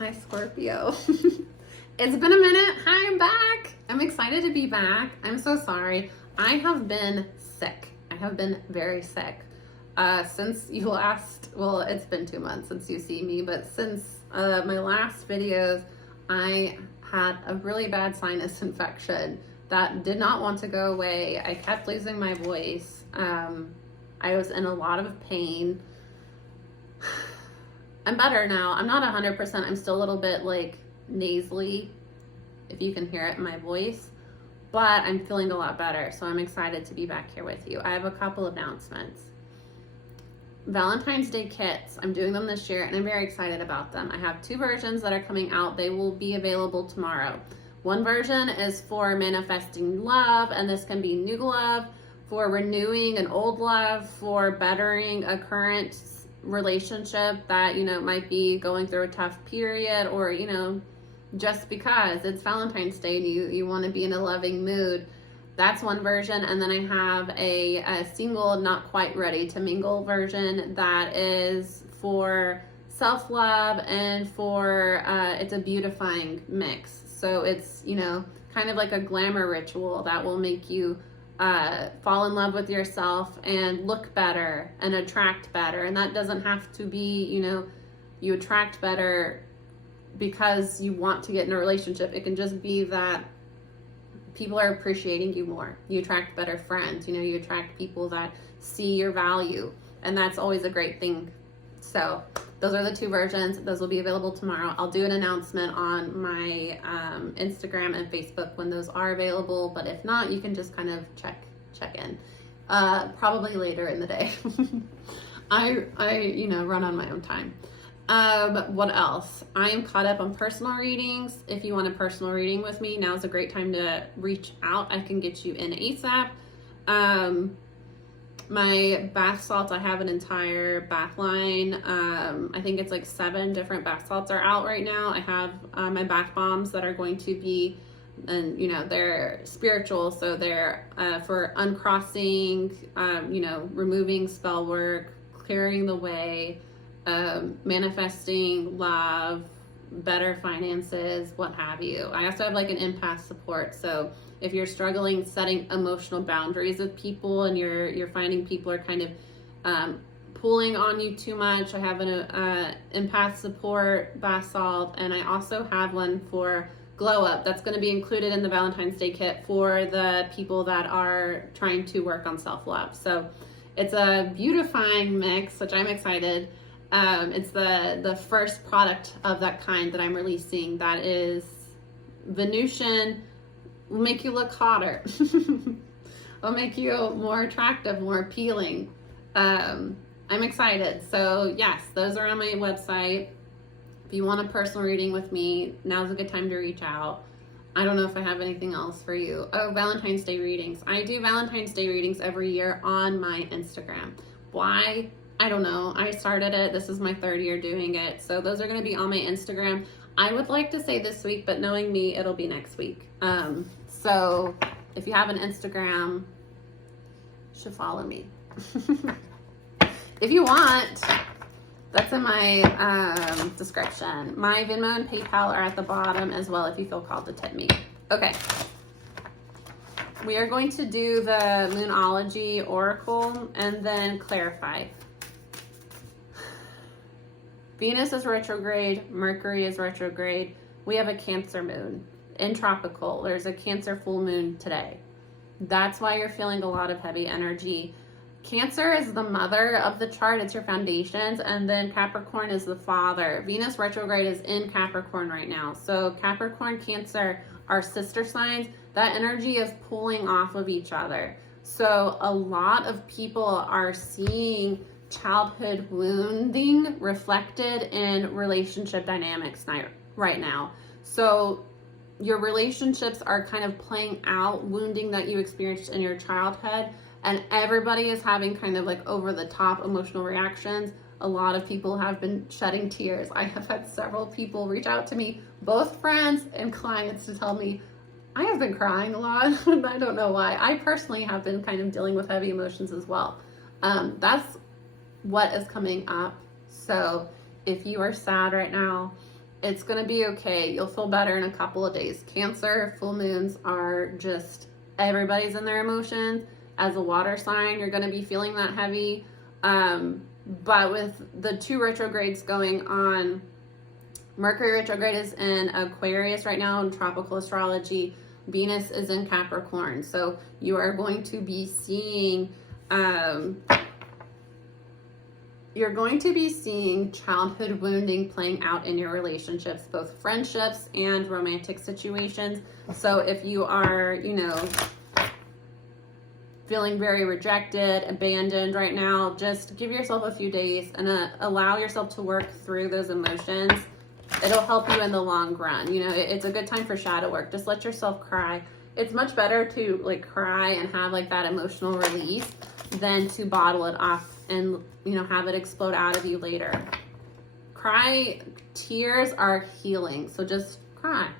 Hi, Scorpio. It's been a minute. Hi, I'm back. I'm excited to be back. I'm so sorry. I have been sick. I have been very sick. Since you last, well, it's been 2 months since you see me, but since my last videos, I had a really bad sinus infection that did not want to go away. I kept losing my voice. I was in a lot of pain. I'm better now. I'm not 100%. I'm still a little bit like nasally, if you can hear it in my voice, but I'm feeling a lot better. So I'm excited to be back here with you. I have a couple of announcements. Valentine's Day kits. I'm doing them this year and I'm very excited about them. I have 2 versions that are coming out. They will be available tomorrow. One version is for manifesting love, and this can be new love, for renewing an old love, for bettering a current relationship that, you know, might be going through a tough period, or, you know, just because it's Valentine's Day and you want to be in a loving mood. That's one version. And then I have a single, not quite ready to mingle version that is for self-love and for it's a beautifying mix. So it's, you know, kind of like a glamour ritual that will make you fall in love with yourself and look better and attract better. And that doesn't have to be, you know, you attract better because you want to get in a relationship. It can just be that people are appreciating you more. You attract better friends, you know, you attract people that see your value, and that's always a great thing. So those are the 2 versions. Those will be available tomorrow. I'll do an announcement on my Instagram and Facebook when those are available, but if not, you can just kind of check in probably later in the day. I you know, run on my own time. What else? I am caught up on personal readings. If you want a personal reading with me, now is a great time to reach out. I can get you in ASAP. My bath salts, I have an entire bath line. I think it's like 7 different bath salts are out right now. I have my bath bombs that are going to be, and you know, they're spiritual, so they're for uncrossing, you know, removing spell work, clearing the way, manifesting love, better finances, what have you. I also have like an empath support, so if you're struggling setting emotional boundaries with people and you're finding people are kind of pulling on you too much, I have an empath support bath salt, and I also have one for glow up that's going to be included in the Valentine's Day kit for the people that are trying to work on self-love. So it's a beautifying mix, which I'm excited. It's the first product of that kind that I'm releasing that is Venusian, will make you look hotter, will make you more attractive, more appealing. I'm excited. So yes, those are on my website. If you want a personal reading with me, now's a good time to reach out. I don't know if I have anything else for you. Oh, Valentine's Day readings. I do Valentine's Day readings every year on my Instagram. Why? I don't know. I started it. This is my 3rd year doing it. So those are going to be on my Instagram. I would like to say this week, but knowing me, it'll be next week. So if you have an Instagram, you should follow me. If you want, that's in my description. My Venmo and PayPal are at the bottom as well if you feel called to tip me. Okay. We are going to do the Moonology Oracle and then clarify. Venus is retrograde, Mercury is retrograde. We have a Cancer moon in tropical. There's a Cancer full moon today. That's why you're feeling a lot of heavy energy. Cancer is the mother of the chart. It's your foundations. And then Capricorn is the father. Venus retrograde is in Capricorn right now. So Capricorn, Cancer are sister signs. That energy is pulling off of each other. So a lot of people are seeing childhood wounding reflected in relationship dynamics right now. So your relationships are kind of playing out wounding that you experienced in your childhood, and everybody is having kind of like over the top emotional reactions. A lot of people have been shedding tears. I have had several people reach out to me, both friends and clients, to tell me I have been crying a lot. And I don't know why. I personally have been kind of dealing with heavy emotions as well. That's what is coming up. So if you are sad right now, It's going to be okay. You'll feel better in a couple of days. Cancer, full moons are just, everybody's in their emotions. As a water sign, you're going to be feeling that heavy. But with the 2 retrogrades going on, Mercury retrograde is in Aquarius right now in tropical astrology. Venus is in Capricorn. So you are going to be seeing, childhood wounding playing out in your relationships, both friendships and romantic situations. So if you are, feeling very rejected, abandoned right now, just give yourself a few days and allow yourself to work through those emotions. It'll help you in the long run. It's a good time for shadow work. Just let yourself cry. It's much better to like cry and have like that emotional release than to bottle it off and have it explode out of you later. Tears are healing. So just cry.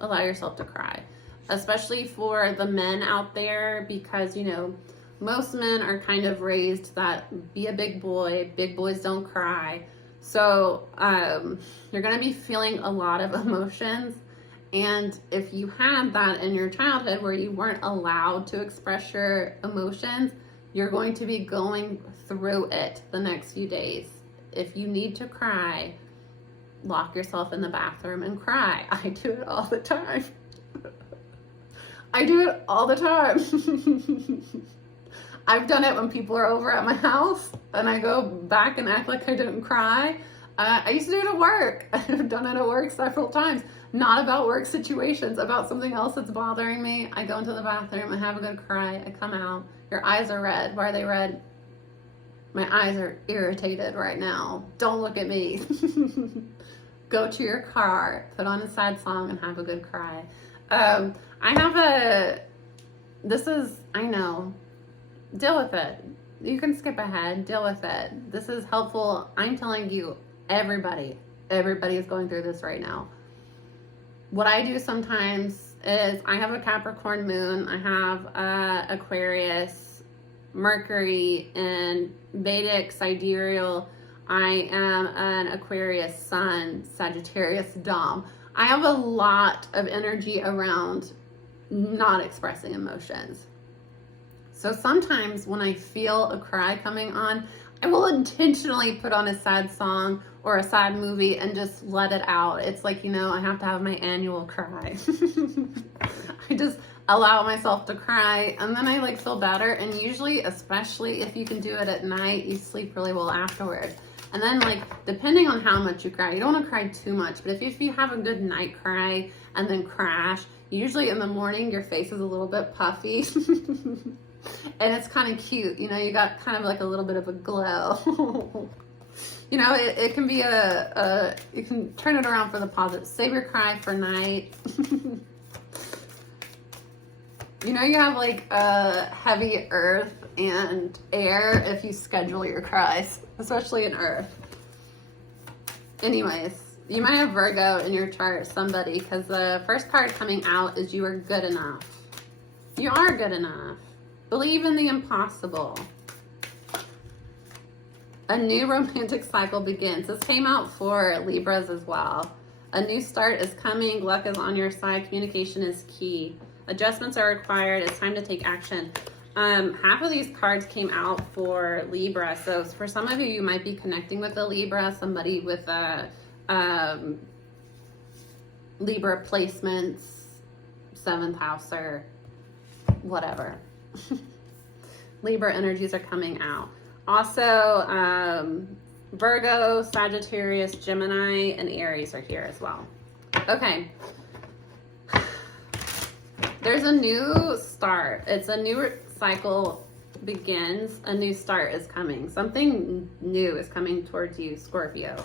Allow yourself to cry. Especially for the men out there, because most men are kind of raised that be a big boy, big boys don't cry. So you're going to be feeling a lot of emotions, and if you had that in your childhood where you weren't allowed to express your emotions, you're going to be going through it the next few days. If you need to cry, lock yourself in the bathroom and cry. I do it all the time. I do it all the time. I've done it when people are over at my house and I go back and act like I didn't cry. I used to do it at work. I've done it at work several times. Not about work situations, about something else that's bothering me. I go into the bathroom, I have a good cry, I come out. Your eyes are red. Why are they red? My eyes are irritated right now. Don't look at me. Go to your car, put on a sad song, and have a good cry. I know, deal with it. You can skip ahead, deal with it. This is helpful. I'm telling you, everybody is going through this right now. What I do sometimes is I have a Capricorn moon, I have Aquarius, Mercury, and Vedic sidereal. I am an Aquarius sun, Sagittarius Dom. I have a lot of energy around not expressing emotions. So sometimes when I feel a cry coming on, I will intentionally put on a sad song or a sad movie and just let it out. It's like, I have to have my annual cry. I just allow myself to cry, and then I feel better. And usually, especially if you can do it at night, you sleep really well afterwards. And then depending on how much you cry, you don't want to cry too much, but if you have a good night cry and then crash, usually in the morning your face is a little bit puffy. And it's kind of cute, you got kind of a little bit of a glow. It can be you can turn it around for the positive. Save your cry for night. You have a heavy earth and air if you schedule your cries, especially in earth. Anyways, you might have Virgo in your chart, somebody, because the first card coming out is you are good enough. You are good enough. Believe in the impossible. A new romantic cycle begins. This came out for Libras as well. A new start is coming. Luck is on your side. Communication is key. Adjustments are required. It's time to take action. Half of these cards came out for Libra. So for some of you, you might be connecting with a Libra, somebody with a Libra placements, 7th house or whatever. Libra energies are coming out. Also, Virgo, Sagittarius, Gemini, and Aries are here as well. Okay. There's a new start. It's a new cycle begins. A new start is coming. Something new is coming towards you, Scorpio.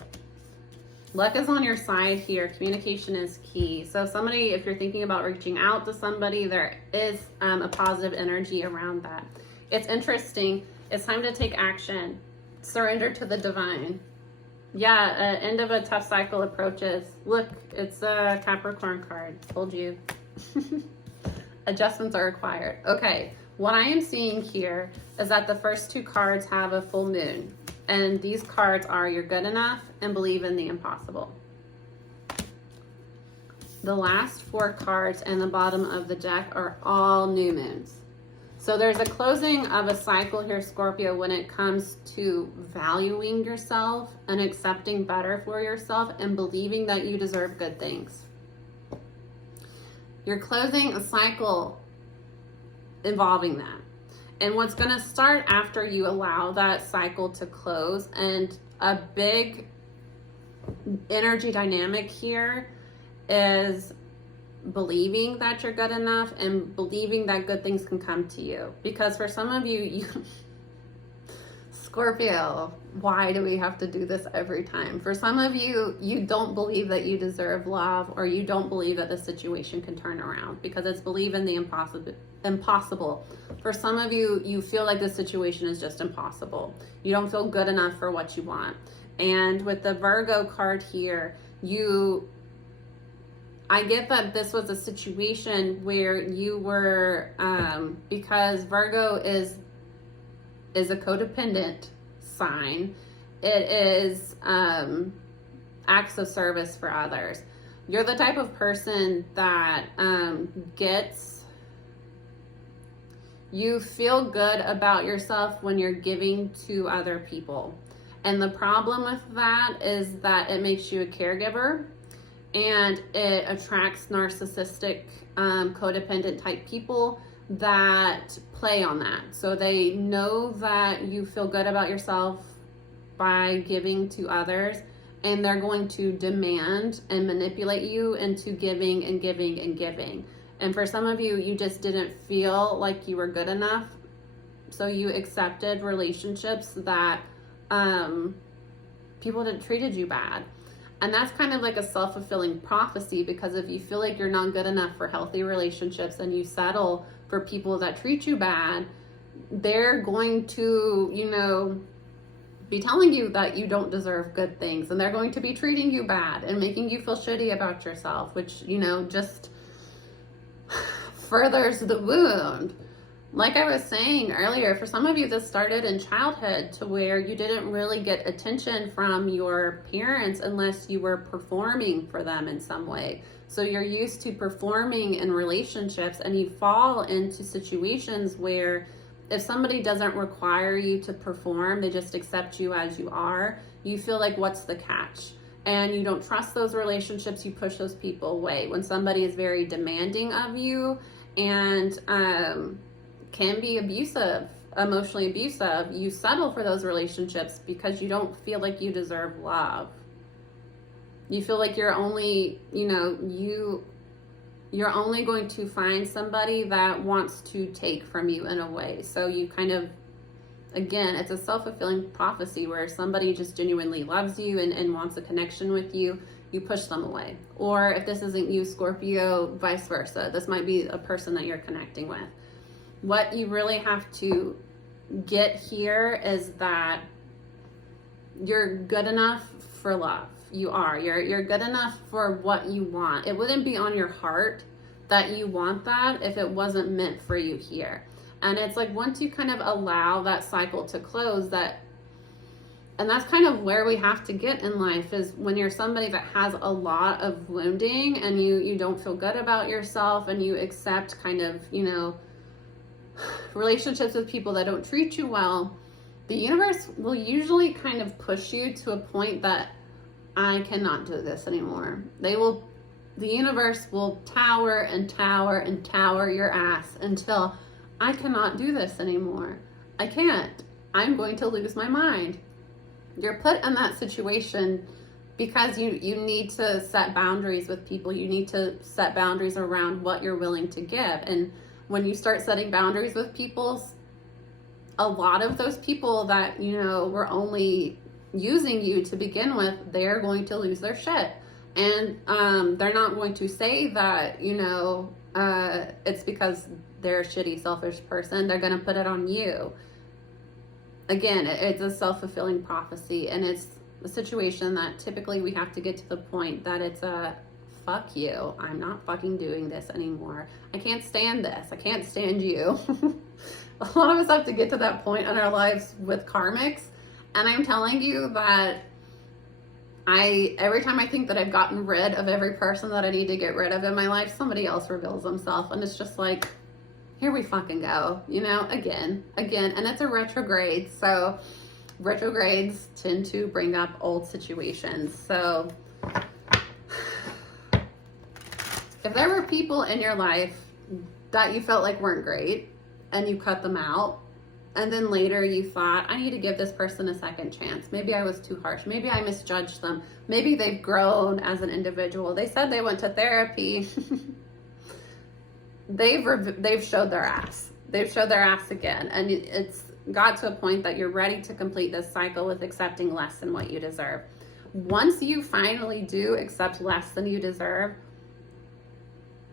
Luck is on your side here. Communication is key. So if you're thinking about reaching out to somebody, there is a positive energy around that. It's interesting. It's time to take action. Surrender to the divine. Yeah, end of a tough cycle approaches. Look, it's a Capricorn card. Told you. Adjustments are required. Okay, what I am seeing here is that the first 2 cards have a full moon. And these cards are you're good enough and believe in the impossible. the last 4 cards and the bottom of the deck are all new moons. So there's a closing of a cycle here, Scorpio, when it comes to valuing yourself and accepting better for yourself and believing that you deserve good things. You're closing a cycle involving that. And what's going to start after you allow that cycle to close, and a big energy dynamic here is believing that you're good enough and believing that good things can come to you. Because for some of you, Scorpio, why do we have to do this every time? For some of you, you don't believe that you deserve love, or you don't believe that the situation can turn around because it's believe in the impossible. For some of you, you feel like this situation is just impossible. You don't feel good enough for what you want. And with the Virgo card here, I get that this was a situation where you were, because Virgo is a codependent sign. It is acts of service for others. You're the type of person that you feel good about yourself when you're giving to other people. And the problem with that is that it makes you a caregiver, and it attracts narcissistic, codependent type people that play on that. So they know that you feel good about yourself by giving to others, and they're going to demand and manipulate you into giving and giving and giving. And for some of you, you just didn't feel like you were good enough, so you accepted relationships that people that treated you bad. And that's kind of like a self-fulfilling prophecy, because if you feel like you're not good enough for healthy relationships and you settle for people that treat you bad, they're going to, be telling you that you don't deserve good things, and they're going to be treating you bad and making you feel shitty about yourself, which, just furthers the wound. Like I was saying earlier, for some of you, this started in childhood, to where you didn't really get attention from your parents unless you were performing for them in some way. So you're used to performing in relationships, and you fall into situations where if somebody doesn't require you to perform, they just accept you as you are, you feel like, what's the catch? And you don't trust those relationships, you push those people away. When somebody is very demanding of you and can be abusive, emotionally abusive, you settle for those relationships because you don't feel like you deserve love. You feel like you're only, you're only going to find somebody that wants to take from you in a way. So you kind of, again, it's a self-fulfilling prophecy where somebody just genuinely loves you and wants a connection with you, you push them away. Or if this isn't you, Scorpio, vice versa. This might be a person that you're connecting with. What you really have to get here is that you're good enough for love. You are. You're good enough for what you want. It wouldn't be on your heart that you want that if it wasn't meant for you here. And it's like, once you kind of allow that cycle to close, and that's kind of where we have to get in life, is when you're somebody that has a lot of wounding and you don't feel good about yourself, and you accept kind of, relationships with people that don't treat you well, the universe will usually kind of push you to a point that I cannot do this anymore. The universe will tower and tower and tower your ass until I cannot do this anymore. I can't. I'm going to lose my mind. You're put in that situation because you need to set boundaries with people. You need to set boundaries around what you're willing to give. And when you start setting boundaries with people, a lot of those people that, were only using you to begin with, they're going to lose their shit. And they're not going to say that, it's because they're a shitty, selfish person. They're going to put it on you. Again, it's a self-fulfilling prophecy, and it's a situation that typically we have to get to the point that it's a fuck you. I'm not fucking doing this anymore. I can't stand this. I can't stand you. A lot of us have to get to that point in our lives with karmics. And I'm telling you that Every time I think that I've gotten rid of every person that I need to get rid of in my life, somebody else reveals themselves, and it's just like, here we fucking go, you know, again, and it's a retrograde, so retrogrades tend to bring up old situations. So if there were people in your life that you felt like weren't great and you cut them out, and then later you thought, I need to give this person a second chance. Maybe I was too harsh. Maybe I misjudged them. Maybe they've grown as an individual. They said they went to therapy. They've showed their ass. They've showed their ass again. And it's got to a point that you're ready to complete this cycle with accepting less than what you deserve. Once you finally do accept less than you deserve,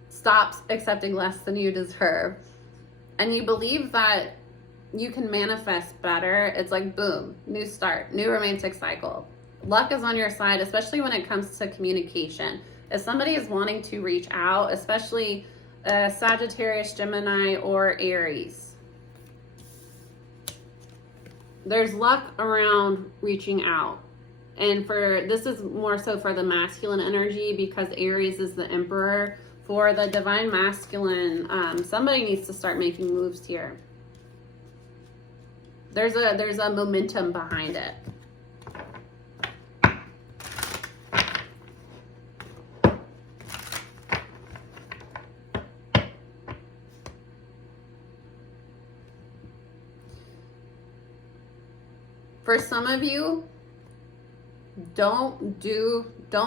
stop accepting less than you deserve, and you believe that you can manifest better, it's like, boom, new start, new romantic cycle. Luck is on your side, especially when it comes to communication. If somebody is wanting to reach out, especially Sagittarius, Gemini, or Aries, there's luck around reaching out. And this is more so for the masculine energy, because Aries is the emperor. For the divine masculine, somebody needs to start making moves here. There's a momentum behind it. For some of you, don't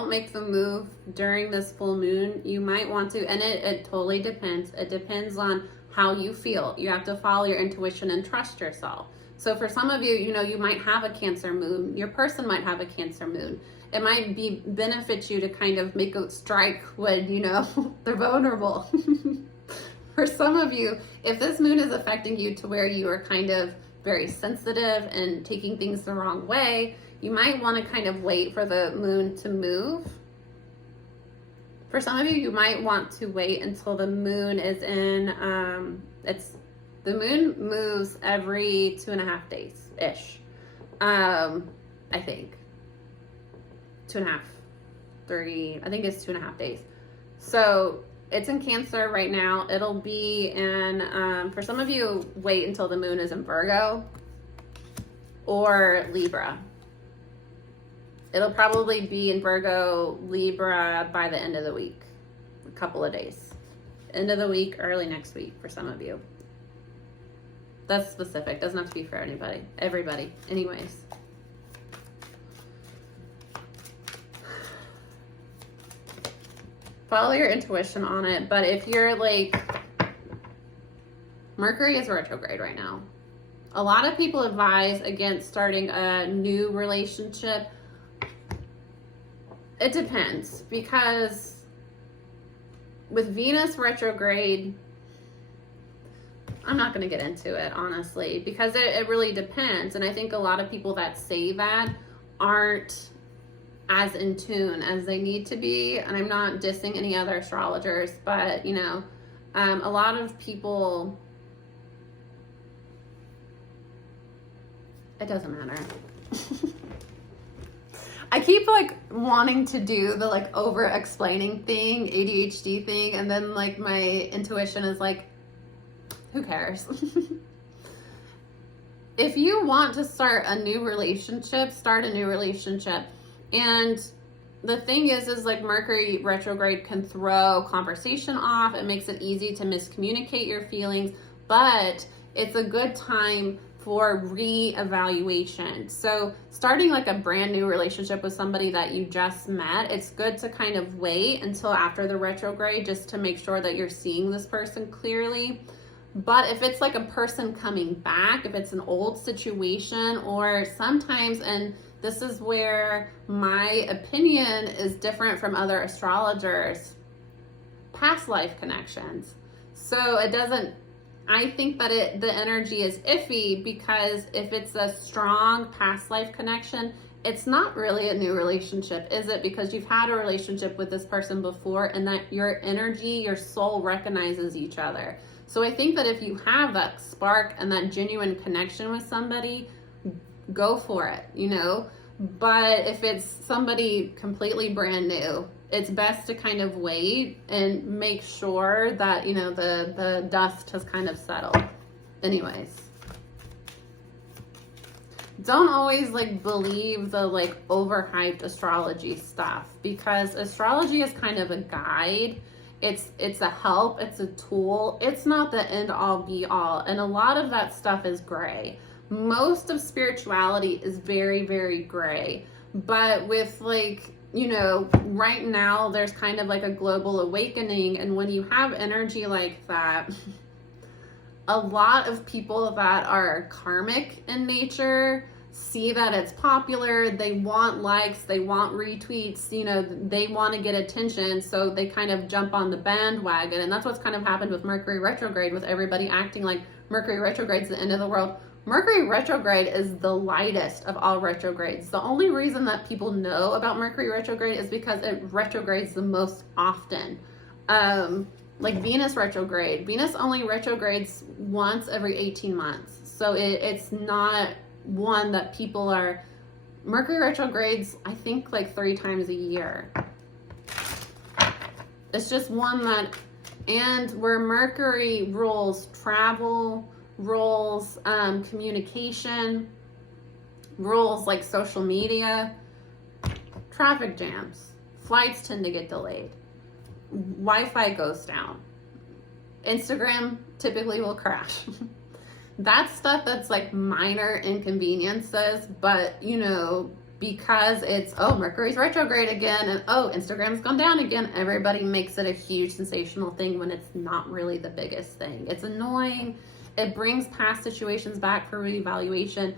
make the move during this full moon. You might want to, and it totally depends. It depends on how you feel. You have to follow your intuition and trust yourself. So for some of you, you know, you might have a Cancer moon. Your person might have a Cancer moon. It might benefit you to kind of make a strike when, you know, they're vulnerable. For some of you, if this moon is affecting you to where you are kind of very sensitive and taking things the wrong way, you might want to kind of wait for the moon to move. For some of you, you might want to wait until the moon is in, the moon moves every 2.5 days-ish. I think. 2.5, 3, I think it's 2.5 days. So it's in Cancer right now. It'll be in, for some of you, wait until the moon is in Virgo or Libra. It'll probably be in Virgo, Libra by the end of the week. A couple of days. End of the week, early next week for some of you. That's specific. Doesn't have to be for anybody. Everybody. Anyways. Follow your intuition on it. But if you're like, Mercury is retrograde right now. A lot of people advise against starting a new relationship. It depends, because with Venus retrograde, I'm not going to get into it, honestly, because it really depends. And I think a lot of people that say that aren't as in tune as they need to be. And I'm not dissing any other astrologers, but, you know, a lot of people, it doesn't matter. I keep like wanting to do the like over explaining thing, ADHD thing, and then like my intuition is like, who cares? If you want to start a new relationship, start a new relationship. And the thing is like Mercury retrograde can throw conversation off. It makes it easy to miscommunicate your feelings, but it's a good time for re-evaluation. So starting like a brand new relationship with somebody that you just met, it's good to kind of wait until after the retrograde just to make sure that you're seeing this person clearly. But if it's like a person coming back, if it's an old situation, or sometimes, and this is where my opinion is different from other astrologers, past life connections. So it doesn't, I think that the energy is iffy, because if it's a strong past life connection, it's not really a new relationship, is it? Because you've had a relationship with this person before, and that your energy, your soul recognizes each other. So I think that if you have that spark and that genuine connection with somebody, go for it, you know? But if it's somebody completely brand new, it's best to kind of wait and make sure that, you know, the dust has kind of settled. Anyways. Don't always like believe the like overhyped astrology stuff, because astrology is kind of a guide. It's a help, it's a tool. It's not the end all be all. And a lot of that stuff is gray. Most of spirituality is very, very gray. But with like, you know, right now there's kind of like a global awakening. And when you have energy like that, a lot of people that are karmic in nature see that it's popular, they want likes, they want retweets, you know, they want to get attention, so they kind of jump on the bandwagon. And that's what's kind of happened with Mercury retrograde, with everybody acting like Mercury retrograde's the end of the world. Mercury retrograde is the lightest of all retrogrades. The only reason that people know about Mercury retrograde is because it retrogrades the most often. Like Venus retrograde. Venus only retrogrades once every 18 months. So it's not one that people are... Mercury retrogrades, I think, like 3 times a year. It's just one that... And where Mercury rules travel, rules communication, rules like social media, traffic jams, flights tend to get delayed, Wi-Fi goes down, Instagram typically will crash. That's stuff that's like minor inconveniences, but you know, because it's, oh, Mercury's retrograde again, and oh, Instagram's gone down again, everybody makes it a huge sensational thing when it's not really the biggest thing. It's annoying. It brings past situations back for reevaluation,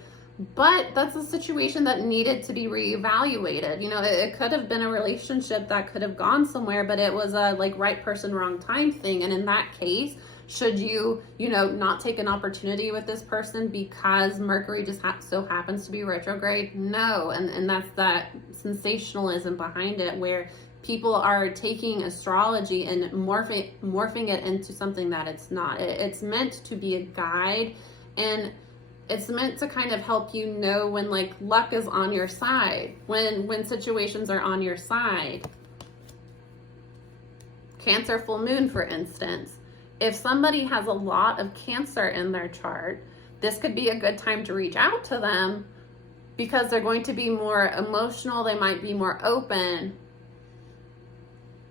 but that's a situation that needed to be reevaluated. You know, it could have been a relationship that could have gone somewhere, but it was a like right person, wrong time thing. And in that case, should you, you know, not take an opportunity with this person because Mercury just so happens to be retrograde? No. And that's that sensationalism behind it, where people are taking astrology and morphing it into something that it's not. It's meant to be a guide, and it's meant to kind of help you know when like luck is on your side, when situations are on your side. Cancer full moon, for instance. If somebody has a lot of Cancer in their chart, this could be a good time to reach out to them, because they're going to be more emotional. They might be more open,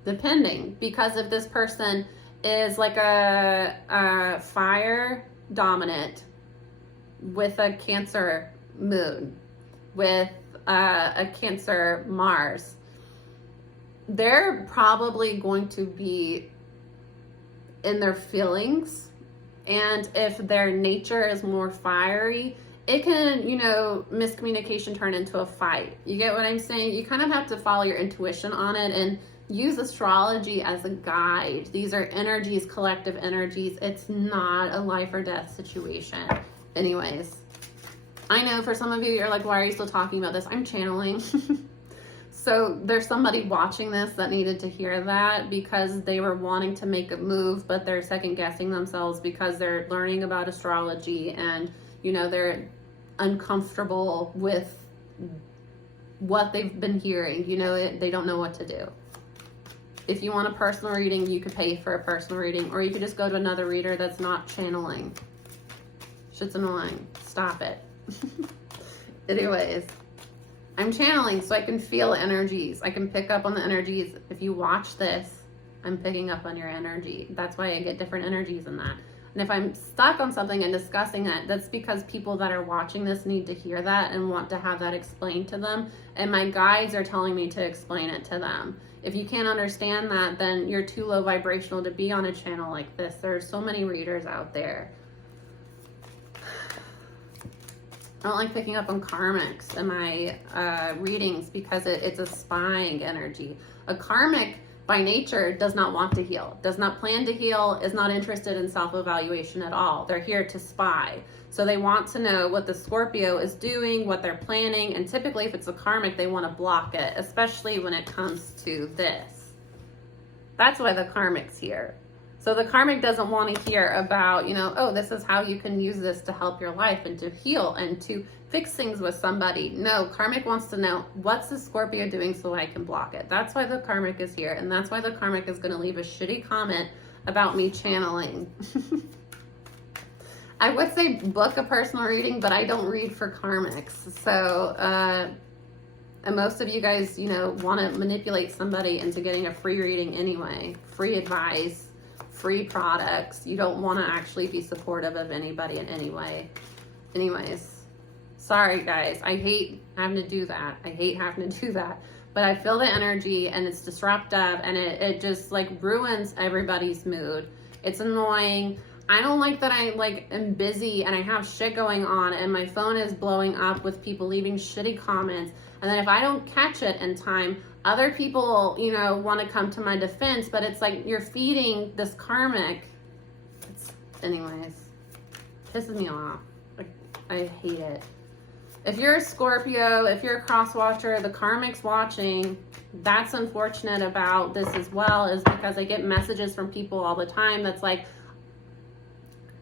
depending. Because if this person is like a fire dominant with a Cancer moon, with a Cancer Mars, they're probably going to be in their feelings. And if their nature is more fiery, it can, you know, miscommunication turn into a fight. You get what I'm saying? You kind of have to follow your intuition on it and use astrology as a guide. These are energies, collective energies. It's not a life or death situation. Anyways, I know for some of you, you're like, why are you still talking about this? I'm channeling. So there's somebody watching this that needed to hear that, because they were wanting to make a move, but they're second guessing themselves because they're learning about astrology and, you know, they're uncomfortable with what they've been hearing. You know, they don't know what to do. If you want a personal reading, you could pay for a personal reading, or you could just go to another reader that's not channeling. Shit's annoying. Stop it. Anyways, I'm channeling so I can feel energies. I can pick up on the energies. If you watch this, I'm picking up on your energy. That's why I get different energies in that. And if I'm stuck on something and discussing that, that's because people that are watching this need to hear that and want to have that explained to them. And my guides are telling me to explain it to them. If you can't understand that, then you're too low vibrational to be on a channel like this. There are so many readers out there. I don't like picking up on karmics in my readings because it's a spying energy. A karmic, by nature, does not want to heal, does not plan to heal, is not interested in self-evaluation at all. They're here to spy. So they want to know what the Scorpio is doing, what they're planning, and typically if it's a karmic, they want to block it, especially when it comes to this. That's why the karmic's here. So the karmic doesn't want to hear about, you know, oh, this is how you can use this to help your life and to heal and to fix things with somebody. No, Karmic wants to know, what's the Scorpio doing so I can block it? That's why the Karmic is here. And that's why the Karmic is going to leave a shitty comment about me channeling. I would say book a personal reading, but I don't read for Karmics. So, and most of you guys, you know, want to manipulate somebody into getting a free reading anyway. Free advice, free products. You don't want to actually be supportive of anybody in any way. Anyways, sorry guys. I hate having to do that. I hate having to do that. But I feel the energy and it's disruptive and it just like ruins everybody's mood. It's annoying. I don't like that I like am busy and I have shit going on and my phone is blowing up with people leaving shitty comments. And then if I don't catch it in time, other people, you know, want to come to my defense, but it's like you're feeding this Karmic. Anyways, pisses me off. Like, I hate it. If you're a Scorpio, if you're a cross watcher, the Karmic's watching. That's unfortunate about this as well, is because I get messages from people all the time that's like,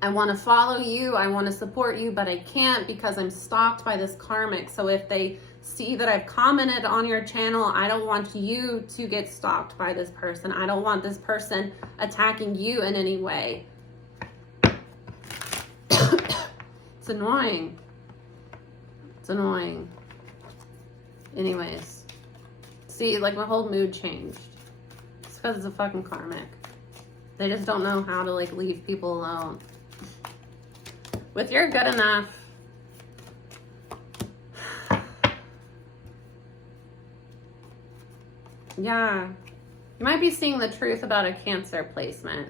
I want to follow you, I want to support you, but I can't because I'm stalked by this Karmic. So if they see that I've commented on your channel, I don't want you to get stalked by this person. I don't want this person attacking you in any way. It's annoying. It's annoying. Anyways. See, like my whole mood changed. It's because it's a fucking Karmic. They just don't know how to like leave people alone. With your good enough, yeah, you might be seeing the truth about a Cancer placement.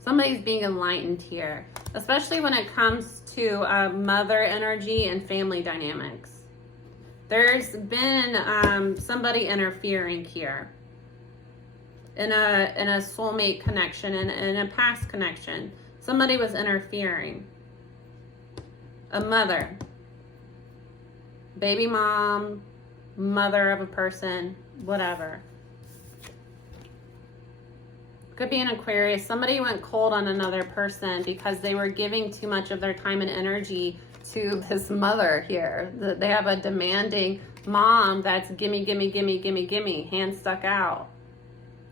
Somebody's being enlightened here, especially when it comes to mother energy and family dynamics. There's been somebody interfering here in a soulmate connection and in a past connection. Somebody was interfering. A mother, baby mom, mother of a person, whatever. Could be an Aquarius. Somebody went cold on another person because they were giving too much of their time and energy to this mother here. They have a demanding mom that's gimme, gimme, gimme, gimme, gimme, hands stuck out.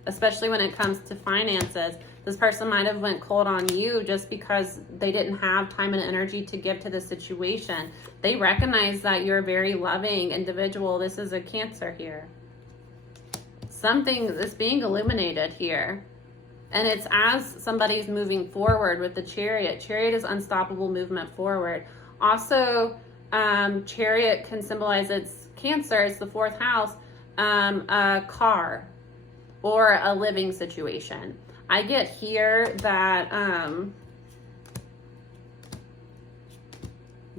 Especially when it comes to finances. This person might have went cold on you just because they didn't have time and energy to give to the situation. They recognize that you're a very loving individual. This is a Cancer here. Something is being illuminated here. And it's as somebody's moving forward with the Chariot. Chariot is unstoppable movement forward. Also, Chariot can symbolize its Cancer. It's the 4th house, a car or a living situation. I get here that,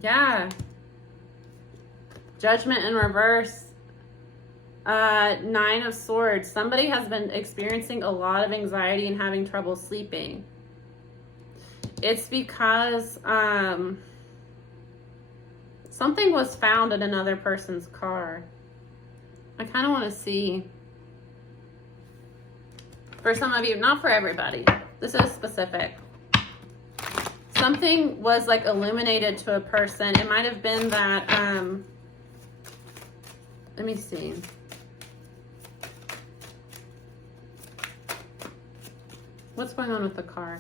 yeah, Judgment in reverse, 9 of Swords. Somebody has been experiencing a lot of anxiety and having trouble sleeping. It's because something was found in another person's car. I kind of want to see. For some of you, not for everybody. This is specific. Something was like illuminated to a person. It might have been that, let me see. What's going on with the car?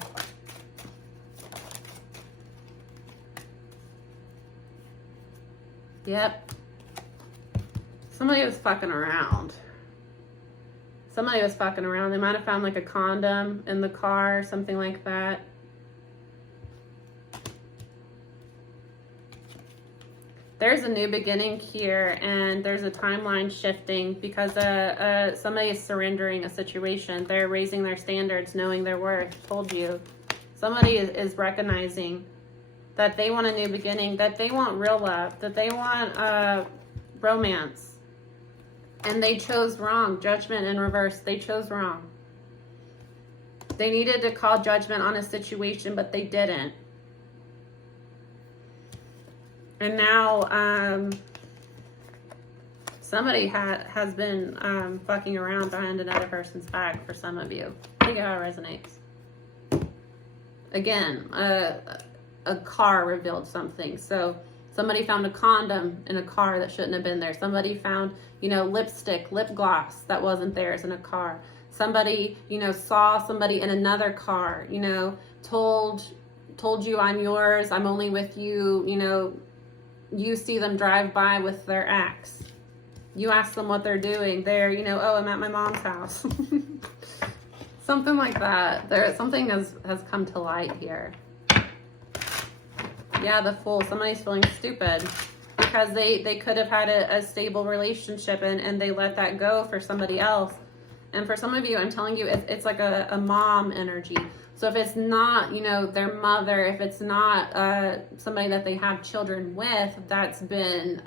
Yep. Somebody was fucking around. Somebody was fucking around. They might have found like a condom in the car, something like that. There's a new beginning here, and there's a timeline shifting because somebody is surrendering a situation. They're raising their standards, knowing their worth. Told you. Somebody is recognizing that they want a new beginning, that they want real love, that they want romance. And they chose wrong. Judgment in reverse. They chose wrong. They needed to call judgment on a situation, but they didn't. And now somebody has been fucking around behind another person's back for some of you. Think of how it resonates. Again, a car revealed something. So Somebody found a condom in a car that shouldn't have been there. Somebody found, you know, lipstick, lip gloss that wasn't theirs in a car. Somebody, you know, saw somebody in another car, you know, told you I'm yours, I'm only with you, you know, you see them drive by with their ex. You ask them what they're doing. They're, you know, oh, I'm at my mom's house. Something like that. Something has come to light here. Yeah, the Fool. Somebody's feeling stupid because they could have had a stable relationship and they let that go for somebody else. And for some of you, I'm telling you, it's like a mom energy. So if it's not, you know, their mother, if it's not somebody that they have children with that's been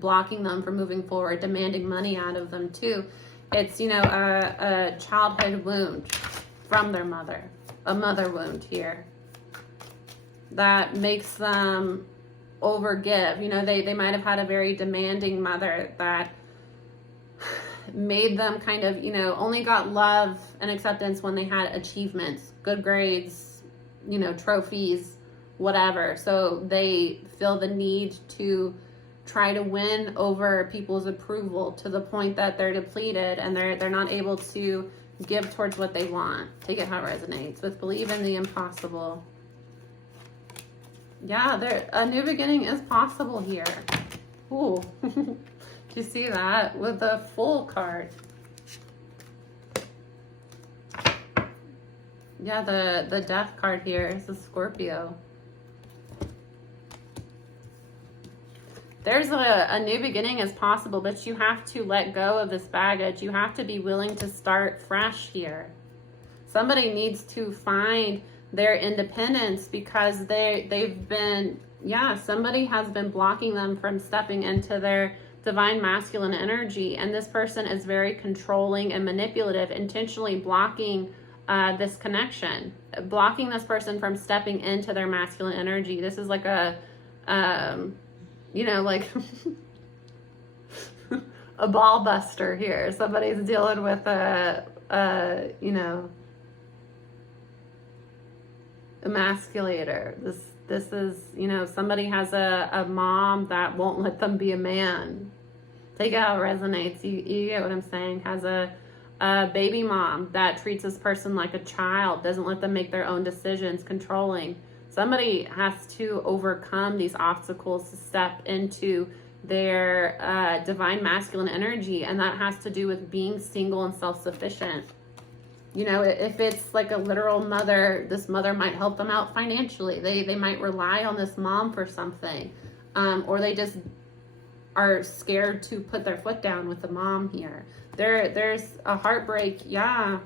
blocking them from moving forward, demanding money out of them too, it's, you know, a childhood wound from their mother, a mother wound here that makes them overgive. You know, they might have had a very demanding mother that made them kind of, you know, only got love and acceptance when they had achievements, good grades, you know, trophies, whatever. So they feel the need to try to win over people's approval to the point that they're depleted and they're not able to give towards what they want. Take it how it resonates. With believe in the impossible. Yeah, a new beginning is possible here. Ooh. Do you see that with the Fool card? Yeah, the Death card here is a Scorpio. There's a new beginning is possible, but you have to let go of this baggage. You have to be willing to start fresh here. Somebody needs to find their independence because they've been, yeah, somebody has been blocking them from stepping into their divine masculine energy. And this person is very controlling and manipulative, intentionally blocking this connection, blocking this person from stepping into their masculine energy. This is like a, you know, like a ball buster here. Somebody's dealing with you know, emasculator. This is, you know, somebody has a mom that won't let them be a man. Take it how it resonates. You get what I'm saying? Has a baby mom that treats this person like a child, doesn't let them make their own decisions, controlling. Somebody has to overcome these obstacles to step into their divine masculine energy, and that has to do with being single and self-sufficient. You know, if it's like a literal mother, this mother might help them out financially. They might rely on this mom for something, or they just are scared to put their foot down with the mom here. There's a heartbreak. Yeah.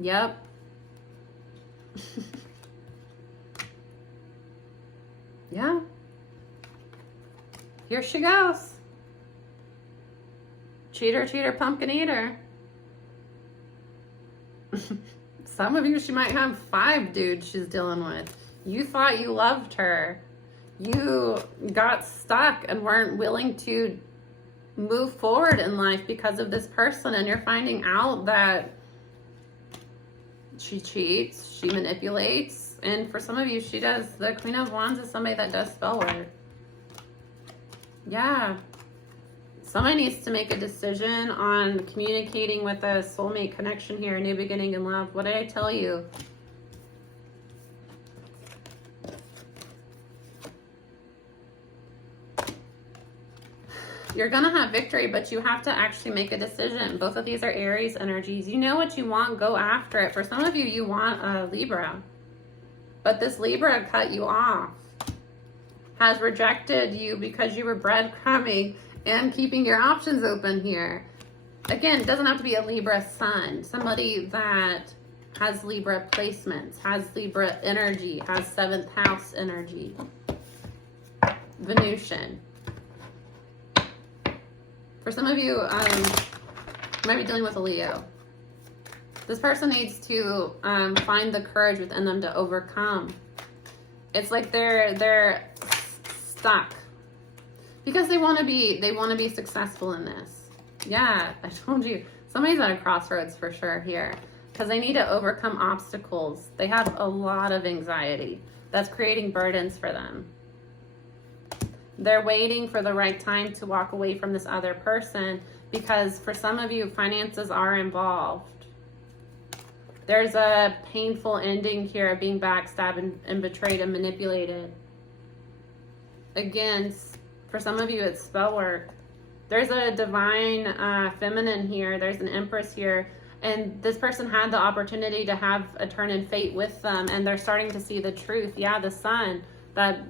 Yep. Yeah. Here she goes. Cheater, cheater, pumpkin eater. Some of you, she might have 5 dudes she's dealing with. You thought you loved her. You got stuck and weren't willing to move forward in life because of this person, and you're finding out that she cheats, she manipulates, and for some of you, she does. The Queen of Wands is somebody that does spell work. Yeah. Somebody needs to make a decision on communicating with a soulmate connection here, a new beginning in love. What did I tell you? You're going to have victory, but you have to actually make a decision. Both of these are Aries energies. You know what you want, go after it. For some of you, you want a Libra. But this Libra cut you off, has rejected you because you were breadcrumbing and keeping your options open here. Again, it doesn't have to be a Libra sun. Somebody that has Libra placements, has Libra energy, has 7th house energy. Venusian. For some of you, might be dealing with a Leo. This person needs to find the courage within them to overcome. It's like they're stuck because they want to be successful in this. Yeah, I told you, somebody's at a crossroads for sure here because they need to overcome obstacles. They have a lot of anxiety that's creating burdens for them. They're waiting for the right time to walk away from this other person because for some of you, finances are involved. There's a painful ending here of being backstabbed and betrayed and manipulated. Again, for some of you, it's spell work. There's a divine feminine here. There's an empress here. And this person had the opportunity to have a turn in fate with them. And they're starting to see the truth. Yeah, the sun. That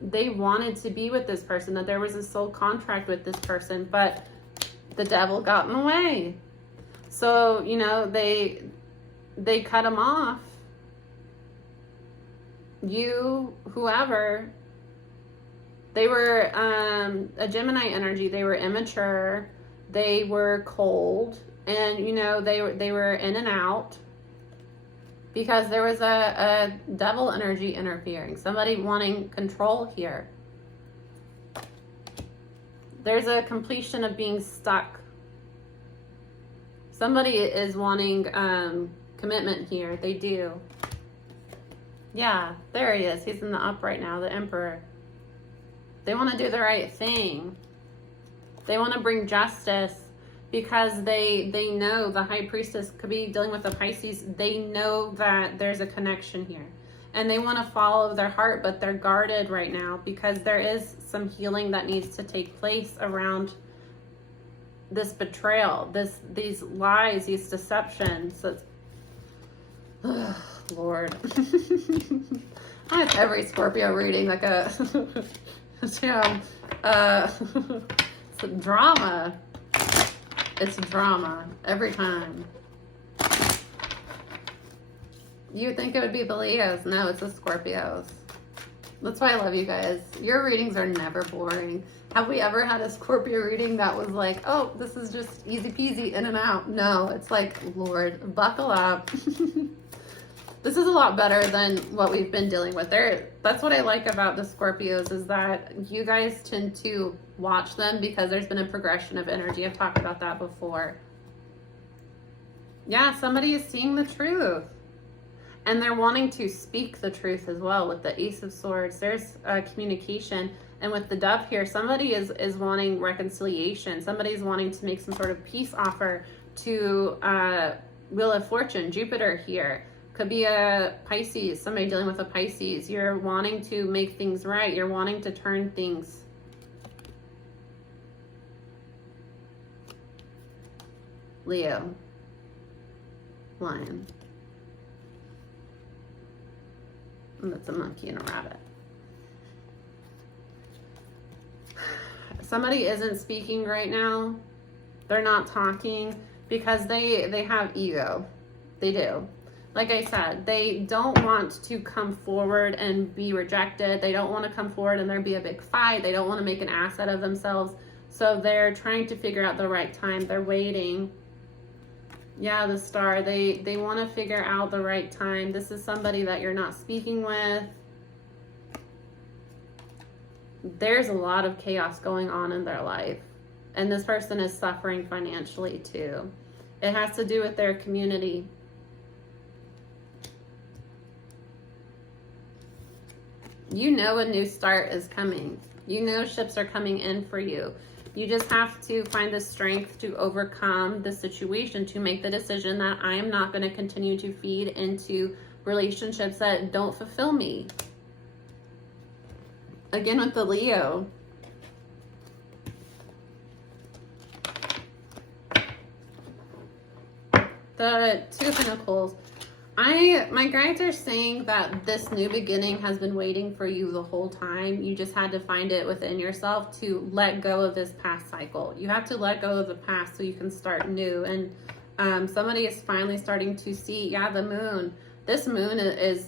they wanted to be with this person. That there was a soul contract with this person. But the devil got in the way. So, you know, they cut him off. You, whoever... They were a Gemini energy. They were immature. They were cold. And, you know, they were in and out. Because there was a devil energy interfering. Somebody wanting control here. There's a completion of being stuck. Somebody is wanting commitment here. They do. Yeah, there he is. He's in the up right now, the Emperor. They want to do the right thing. They want to bring justice because they know the High Priestess could be dealing with the Pisces. They know that there's a connection here. And they want to follow their heart, but they're guarded right now because there is some healing that needs to take place around this betrayal, these lies, these deceptions. Oh, Lord. I have every Scorpio reading like a... Damn, it's a drama. It's drama every time. You would think it would be the Leos. No, it's the Scorpios. That's why I love you guys. Your readings are never boring. Have we ever had a Scorpio reading that was like, oh, this is just easy peasy in and out? No, it's like, Lord, buckle up. This is a lot better than what we've been dealing with. That's what I like about the Scorpios is that you guys tend to watch them because there's been a progression of energy. I've talked about that before. Yeah, somebody is seeing the truth. And they're wanting to speak the truth as well with the Ace of Swords. There's communication. And with the Dove here, somebody is wanting reconciliation. Somebody's wanting to make some sort of peace offer to Wheel of Fortune, Jupiter here. Could be a Pisces, somebody dealing with a Pisces. You're wanting to make things right. You're wanting to turn things. Leo. Lion. And that's a monkey and a rabbit. Somebody isn't speaking right now. They're not talking because they have ego. They do. Like I said, they don't want to come forward and be rejected. They don't want to come forward and there be a big fight. They don't want to make an ass out of themselves. So they're trying to figure out the right time. They're waiting. Yeah, the Star. They want to figure out the right time. This is somebody that you're not speaking with. There's a lot of chaos going on in their life. And this person is suffering financially too. It has to do with their community. You know a new start is coming. You know ships are coming in for you. You just have to find the strength to overcome the situation, to make the decision that I am not going to continue to feed into relationships that don't fulfill me. Again with the Leo. The Two of Pentacles. My guides are saying that this new beginning has been waiting for you the whole time. You just had to find it within yourself to let go of this past cycle. You have to let go of the past so you can start new. And somebody is finally starting to see, yeah, the moon. This moon is,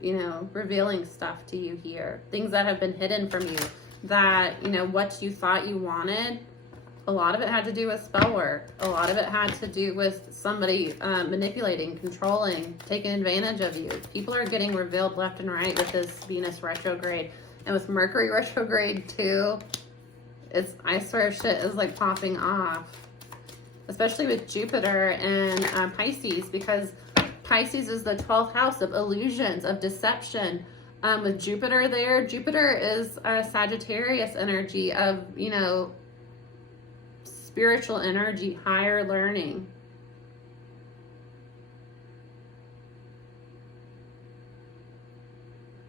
you know, revealing stuff to you here. Things that have been hidden from you. That, you know, what you thought you wanted. A lot of it had to do with spell work. A lot of it had to do with somebody manipulating, controlling, taking advantage of you. People are getting revealed left and right with this Venus retrograde. And with Mercury retrograde too, I swear shit is like popping off. Especially with Jupiter and Pisces, because Pisces is the 12th house of illusions, of deception, With Jupiter there, Jupiter is a Sagittarius energy of, you know, spiritual energy, higher learning.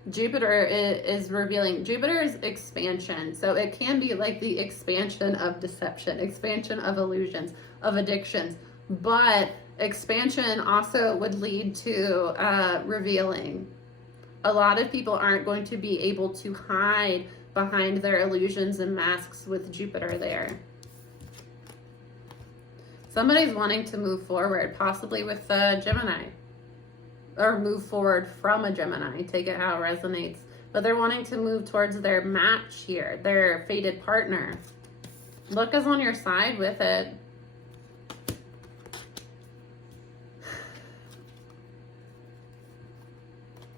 Jupiter is revealing, Jupiter is expansion. So it can be like the expansion of deception, expansion of illusions, of addictions. But expansion also would lead to revealing. A lot of people aren't going to be able to hide behind their illusions and masks with Jupiter there. Somebody's wanting to move forward, possibly with Gemini. Or move forward from a Gemini, take it how it resonates. But they're wanting to move towards their match here, their fated partner. Luck is on your side with it.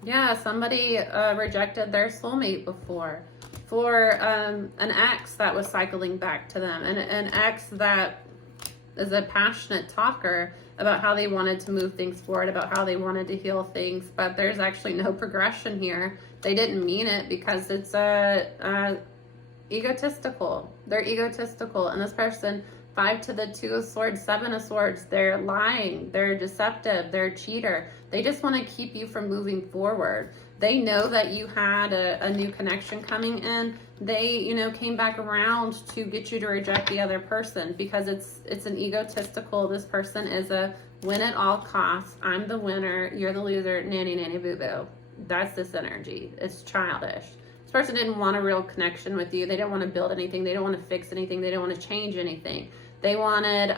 Yeah, somebody rejected their soulmate before. For an ex that was cycling back to them. And an ex that is a passionate talker about how they wanted to move things forward, about how they wanted to heal things, but there's actually no progression here. They didn't mean it because it's egotistical. They're egotistical, and this person, 5 to the 2 of swords, 7 of swords, they're lying, they're deceptive, they're a cheater. They just want to keep you from moving forward. They know that you had a new connection coming in. They, you know, came back around to get you to reject the other person because it's an egotistical, this person is a win at all costs. I'm the winner, you're the loser, nanny, nanny, boo, boo. That's this energy. It's childish. This person didn't want a real connection with you. They didn't want to build anything. They didn't want to fix anything. They didn't want to change anything. They wanted,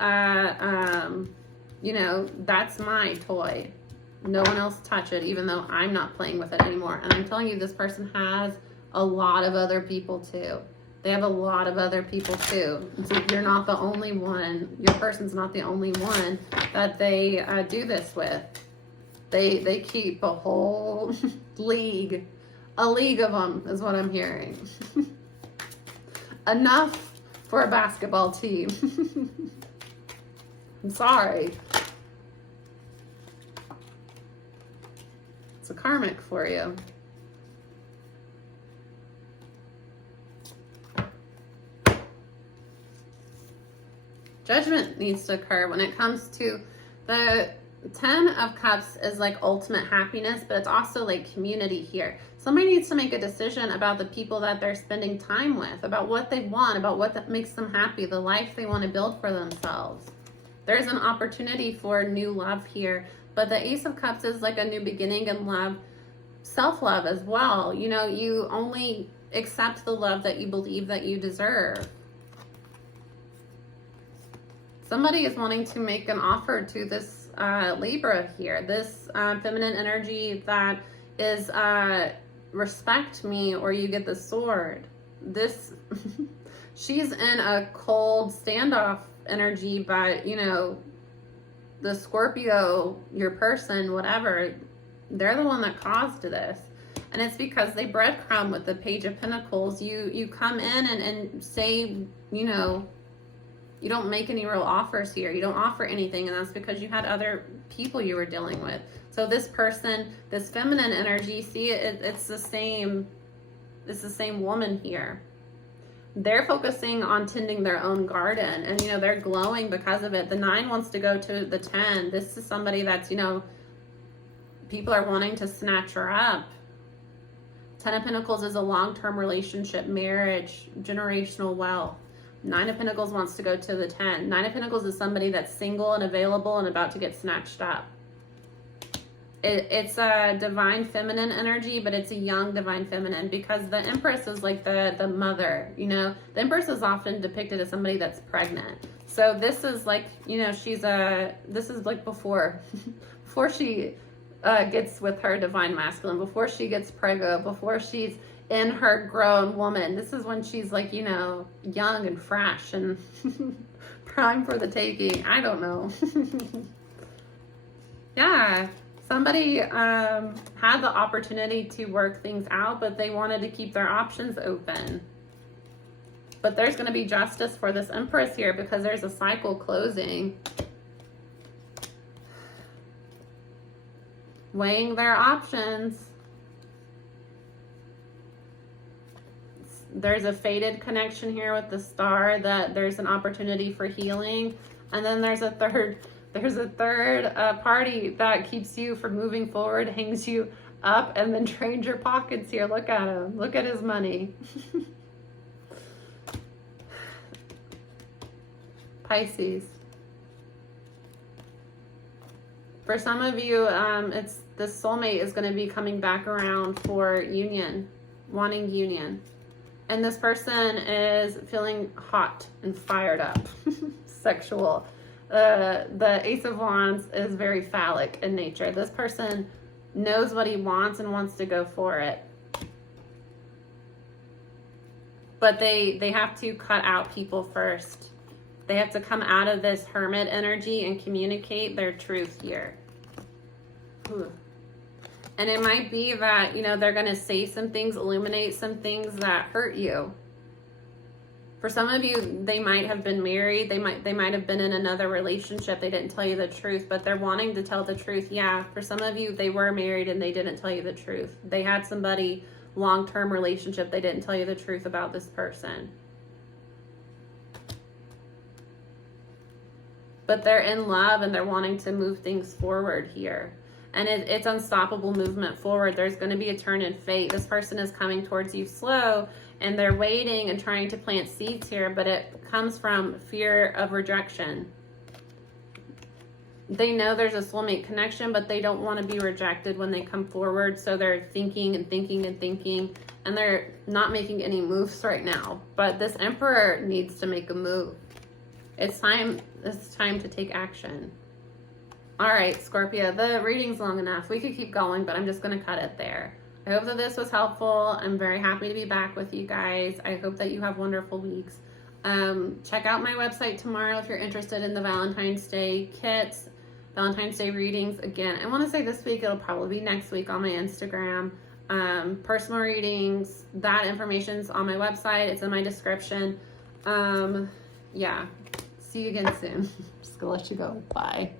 you know, that's my toy. No one else touch it, even though I'm not playing with it anymore. And I'm telling you, this person has a lot of other people too. They have a lot of other people too. So you're not the only one. Your person's not the only one that they do this with. They keep a whole league. A league of them is what I'm hearing. Enough for a basketball team. I'm sorry. It's a karmic for you. Judgment needs to occur when it comes to the 10 of Cups is like ultimate happiness, but it's also like community here. Somebody needs to make a decision about the people that they're spending time with, about what they want, about what that makes them happy, the life they want to build for themselves. There's an opportunity for new love here, but the Ace of Cups is like a new beginning in love, self-love as well. You know, you only accept the love that you believe that you deserve. Somebody is wanting to make an offer to this Libra here, this feminine energy that is respect me or you get the sword. This she's in a cold standoff energy, but you know, the Scorpio, your person, whatever, they're the one that caused this. And it's because they breadcrumb with the Page of Pentacles. You come in and say, you know, you don't make any real offers here. You don't offer anything, and that's because you had other people you were dealing with. So this person, this feminine energy, see, it's the same woman here. They're focusing on tending their own garden, and, you know, they're glowing because of it. The 9 wants to go to the 10. This is somebody that's, you know, people are wanting to snatch her up. 10 of Pentacles is a long-term relationship, marriage, generational wealth. 9 of Pentacles wants to go to the 10. 9 of Pentacles is somebody that's single and available and about to get snatched up. It's a divine feminine energy, but it's a young divine feminine because the Empress is like the mother, you know. The Empress is often depicted as somebody that's pregnant. So this is like, you know, this is like before she gets with her divine masculine, before she gets preggo, before she's in her grown woman. This is when she's like, you know, young and fresh and prime for the taking. I don't know. Yeah, somebody had the opportunity to work things out, but they wanted to keep their options open. But there's going to be justice for this Empress here because there's a cycle closing. Weighing their options. there's a fated connection here with the star, that there's an opportunity for healing. And then there's a third party that keeps you from moving forward, hangs you up, and then drains your pockets here. Look at him. Look at his money. Pisces. For some of you, it's the soulmate is going to be coming back around for union, wanting union. And this person is feeling hot and fired up, sexual. The Ace of Wands is very phallic in nature. This person knows what he wants and wants to go for it. But they have to cut out people first. They have to come out of this hermit energy and communicate their truth here. Ooh. And it might be that, you know, they're going to say some things, illuminate some things that hurt you. For some of you, they might have been married. They might have been in another relationship. They didn't tell you the truth, but they're wanting to tell the truth. Yeah, for some of you, they were married and they didn't tell you the truth. They had somebody, long-term relationship. They didn't tell you the truth about this person. But they're in love and they're wanting to move things forward here. And it's unstoppable movement forward. There's going to be a turn in fate. This person is coming towards you slow and they're waiting and trying to plant seeds here, but it comes from fear of rejection. They know there's a soulmate connection, but they don't want to be rejected when they come forward. So they're thinking and thinking and thinking, and they're not making any moves right now. But this Emperor needs to make a move. It's time to take action. All right, Scorpio, the reading's long enough. We could keep going, but I'm just going to cut it there. I hope that this was helpful. I'm very happy to be back with you guys. I hope that you have wonderful weeks. Check out my website tomorrow if you're interested in the Valentine's Day kits, Valentine's Day readings. Again, I want to say this week, it'll probably be next week on my Instagram. Personal readings, that information's on my website. It's in my description. Yeah. See you again soon. Just gonna let you go. Bye.